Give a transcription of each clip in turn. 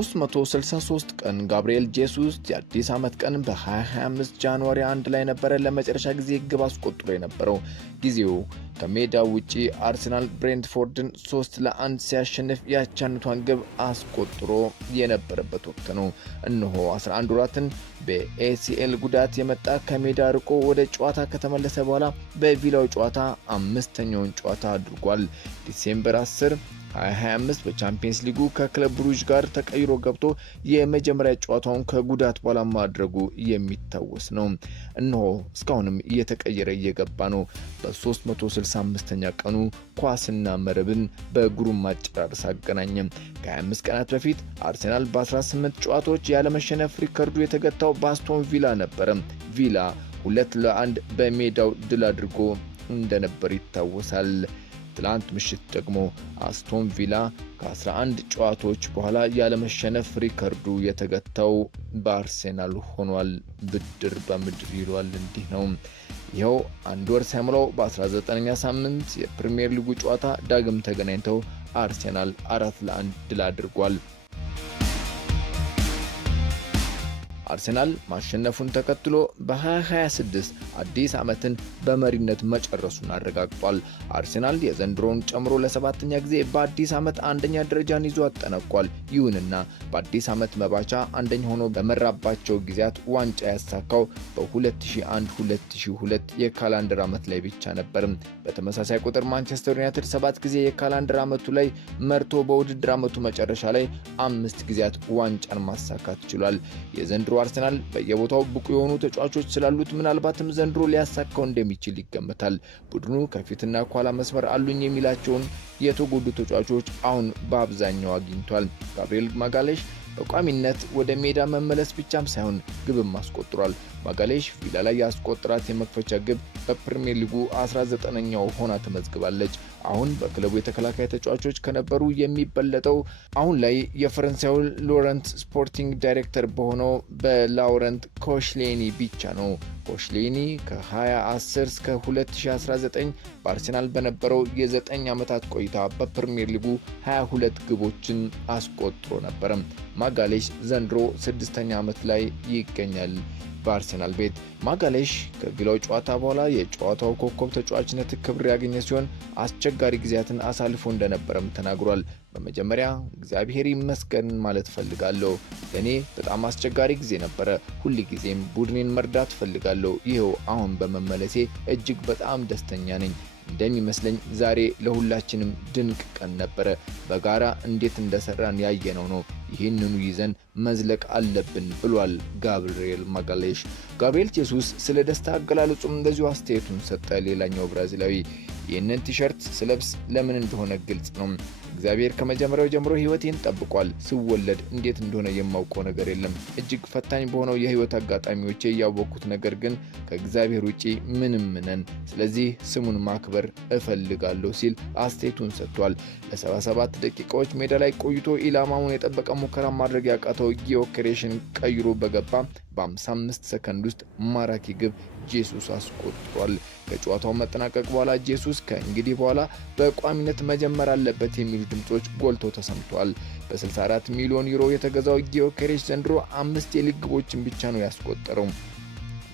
በ363 ቀን ጋብሪኤል ጄሱስ የአዲስ ዓመት ቀን በ2025 ጃንዋሪ 1 ላይ ነበር ለመጨረሻ ጊዜ ግብ አስቆጥሮ የነበረው። ጊዜው ከሜዳው ውጪ አርሰናል ብሬንትፎርድን 3-1 ሲያሸንፍ ያቻነቷን ግብ አስቆጥሮ የነበረበት ወቅት ነው። እነሆ 11 ወራትን በኤሲኤል ጉዳት የመጣ ከሜዳ ርቆ ወደ ጨዋታ ከተመለሰ በኋላ በቪላው ጨዋታ አምስተኛውን ጨዋታ አድርጓል። ዲሴምበር 10 2025 በቻምፒየንስ ሊጉ ከክለብ ብሩጅ ጋር ተቀይሮ ገብቶ የመጀመሪያ ጨዋታውን ከጉዳት በኋላ ማድረጉ የሚታወስ ነው። እነሆ እስካሁንም እየተቀየረ እየገባ ነው። በ365ኛ ቀኑ ኳስና መረብን በግሩም ማጨራረስ አገናኘ። ከ25 ቀናት በፊት አርሰናል በ18 ጨዋታዎች ያለመሸነፍ ሪከርዱ የተገታው በአስቶን ቪላ ነበር። ቪላ 2-1 በሜዳው ድል አድርጎ እንደነበር ይታወሳል። ትላንት ምሽት ደግሞ አስቶን ቪላ ከ11 ጨዋታዎች በኋላ ያለመሸነፍ ሪከርዱ የተገታው በአርሰናል ሆኗል። ብድር በምድር ይሏል እንዲህ ነው። ይኸው አንድ ወር ሳይሞላው በ19ኛ ሳምንት የፕሪሚየር ሊጉ ጨዋታ ዳግም ተገናኝተው አርሰናል 4-1 ድል አድርጓል። አርሰናል ማሸነፉን ተከትሎ በ2026 አዲስ ዓመትን በመሪነት መጨረሱን አረጋግጧል። አርሰናል የዘንድሮውን ጨምሮ ለ7ኛ ጊዜ በአዲስ ዓመት አንደኛ ደረጃን ይዞ አጠናቋል። ይሁንና በአዲስ ዓመት መባቻ አንደኛ ሆኖ በመራባቸው ጊዜያት ዋንጫ ያሳካው በ2001-2002 የካላንደር ዓመት ላይ ብቻ ነበር። በተመሳሳይ ቁጥር ማንቸስተር ዩናይትድ 7 ጊዜ የካላንደር ዓመቱ ላይ መርቶ በውድድር ዓመቱ መጨረሻ ላይ 5 ጊዜያት ዋንጫን ማሳካት ችሏል። የዘንድሮ አርሰናል በየቦታው ብቁ የሆኑ ተጫዋቾች ስላሉት ምናልባትም ዘንድሮ ሊያሳካው እንደሚችል ይገመታል። ቡድኑ ከፊትና ከኋላ መስመር አሉኝ የሚላቸውን የተጎዱ ተጫዋቾች አሁን በአብዛኛው አግኝቷል። ጋብሪኤል ማጋሌሽ በቋሚነት ወደ ሜዳ መመለስ ብቻም ሳይሆን ግብም አስቆጥሯል። ማጋሌሽ ቪላ ላይ ያስቆጠራት የመክፈቻ ግብ በፕሪሚየር ሊጉ 19ኛው ሆና ተመዝግባለች። አሁን በክለቡ የተከላካይ ተጫዋቾች ከነበሩ የሚበለጠው አሁን ላይ የፈረንሳዩ ሎረንት ስፖርቲንግ ዳይሬክተር በሆነው በላውረንት ኮሽሌኒ ብቻ ነው። ኮሽሌኒ ከ2010 እስከ 2019 በአርሰናል በነበረው የ9 ዓመታት ቆይታ በፕሪሚየር ሊጉ 22 ግቦችን አስቆጥሮ ነበር። ማጋሌሽ ዘንድሮ 6ኛ ዓመት ላይ ይገኛል በአርሰናል ቤት። ማጋሌሽ ከቪላው ጨዋታ በኋላ የጨዋታው ኮከብ ተጫዋችነት ክብር ያገኘ ሲሆን አስቸጋሪ ጊዜያትን አሳልፎ እንደነበረም ተናግሯል። በመጀመሪያ እግዚአብሔር ይመስገን ማለት ፈልጋለሁ። ለኔ በጣም አስቸጋሪ ጊዜ ነበረ። ሁሉ ጊዜም ቡድኔን መርዳት ፈልጋለሁ። ይሄው አሁን በመመለሴ እጅግ በጣም ደስተኛ ነኝ። እንደሚመስለኝ ዛሬ ለሁላችንም ድንቅ ቀን ነበረ። በጋራ እንዴት እንደሰራን ያየነው ነው። ይህንኑ ይዘን መዝለቅ አለብን ብሏል ጋብሪኤል ማጋሌሽ። ጋብሪኤል ጄሱስ ስለ ደስታ አገላለጹም እንደዚሁ አስተያየቱን ሰጠ። ሌላኛው ብራዚላዊ ይህንን ቲሸርት ስለብስ ለምን እንደሆነ ግልጽ ነው። እግዚአብሔር ከመጀመሪያው ጀምሮ ህይወቴን ጠብቋል። ስወለድ እንዴት እንደሆነ የማውቀው ነገር የለም። እጅግ ፈታኝ በሆነው የህይወት አጋጣሚዎቼ ያወቅኩት ነገር ግን ከእግዚአብሔር ውጪ ምንም ነን። ስለዚህ ስሙን ማክበር እፈልጋለሁ ሲል አስተያየቱን ሰጥቷል። ለ77 ደቂቃዎች ሜዳ ላይ ቆይቶ ኢላማውን የጠበቀ ሙከራ ማድረግ ያቃተው ጊዮኬሬሽን ቀይሮ በገባ በ55 ሰከንድ ውስጥ ማራኪ ግብ ጄሱስ አስቆጥሯል። ከጨዋታው መጠናቀቅ በኋላ ጄሱስ ከእንግዲህ በኋላ በቋሚነት መጀመር አለበት የሚሉ ድምጾች ጎልቶ ተሰምቷል። በ64 ሚሊዮን ዩሮ የተገዛው ጊዮኬሬሽ ዘንድሮ 5 የሊግ ግቦችን ብቻ ነው ያስቆጠረው።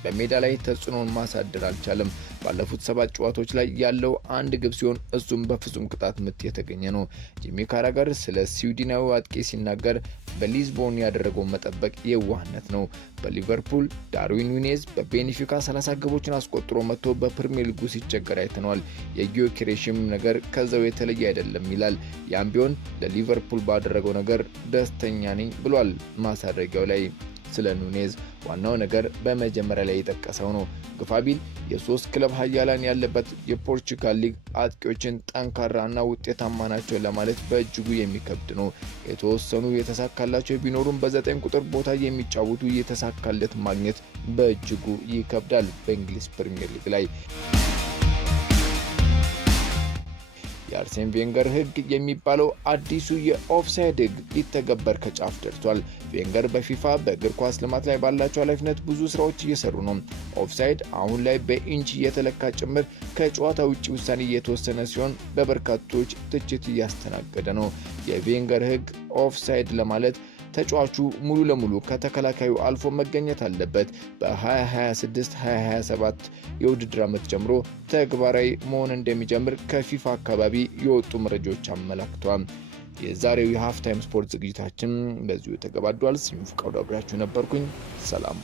በሜዳ ላይ ተጽዕኖን ማሳደር አልቻለም። ባለፉት 7 ጨዋታዎች ላይ ያለው አንድ ግብ ሲሆን እሱም በፍጹም ቅጣት ምት የተገኘ ነው። ጂሚ ካራገር ስለ ስዊድናዊ አጥቂ ሲናገር በሊዝቦን ያደረገው መጠበቅ የዋህነት ነው። በሊቨርፑል ዳርዊን ኑኔዝ በቤኒፊካ 30 ግቦችን አስቆጥሮ መጥቶ በፕሪሚየር ሊጉ ሲቸገር አይተነዋል። የጊዮኬሬሽም ነገር ከዛው የተለየ አይደለም ይላል። ያም ቢሆን ለሊቨርፑል ባደረገው ነገር ደስተኛ ነኝ ብሏል። ማሳረጊያው ላይ ስለ ኑኔዝ ዋናው ነገር በመጀመሪያ ላይ የጠቀሰው ነው። ግፋቢል የ3 ክለብ ኃያላን ያለበት የፖርቹጋል ሊግ አጥቂዎችን ጠንካራና ውጤታማ ናቸው ለማለት በእጅጉ የሚከብድ ነው። የተወሰኑ የተሳካላቸው ቢኖሩም በ9 ቁጥር ቦታ የሚጫወቱ የተሳካለት ማግኘት በእጅጉ ይከብዳል። በእንግሊዝ ፕሪሚየር ሊግ ላይ የአርሴን ቬንገር ሕግ የሚባለው አዲሱ የኦፍሳይድ ሕግ ሊተገበር ከጫፍ ደርሷል። ቬንገር በፊፋ በእግር ኳስ ልማት ላይ ባላቸው ኃላፊነት ብዙ ስራዎች እየሰሩ ነው። ኦፍሳይድ አሁን ላይ በኢንች እየተለካ ጭምር ከጨዋታ ውጪ ውሳኔ እየተወሰነ ሲሆን በበርካቶች ትችት እያስተናገደ ነው። የቬንገር ሕግ ኦፍሳይድ ለማለት ተጫዋቹ ሙሉ ለሙሉ ከተከላካዩ አልፎ መገኘት አለበት። በ2026-2027 የውድድር ዓመት ጀምሮ ተግባራዊ መሆን እንደሚጀምር ከፊፋ አካባቢ የወጡ መረጃዎች አመላክተዋል። የዛሬው የሃፍ ታይም ስፖርት ዝግጅታችን በዚሁ ተገባዷል። ስዩም ፍቃዱ አብራችሁ ነበርኩኝ። ሰላም።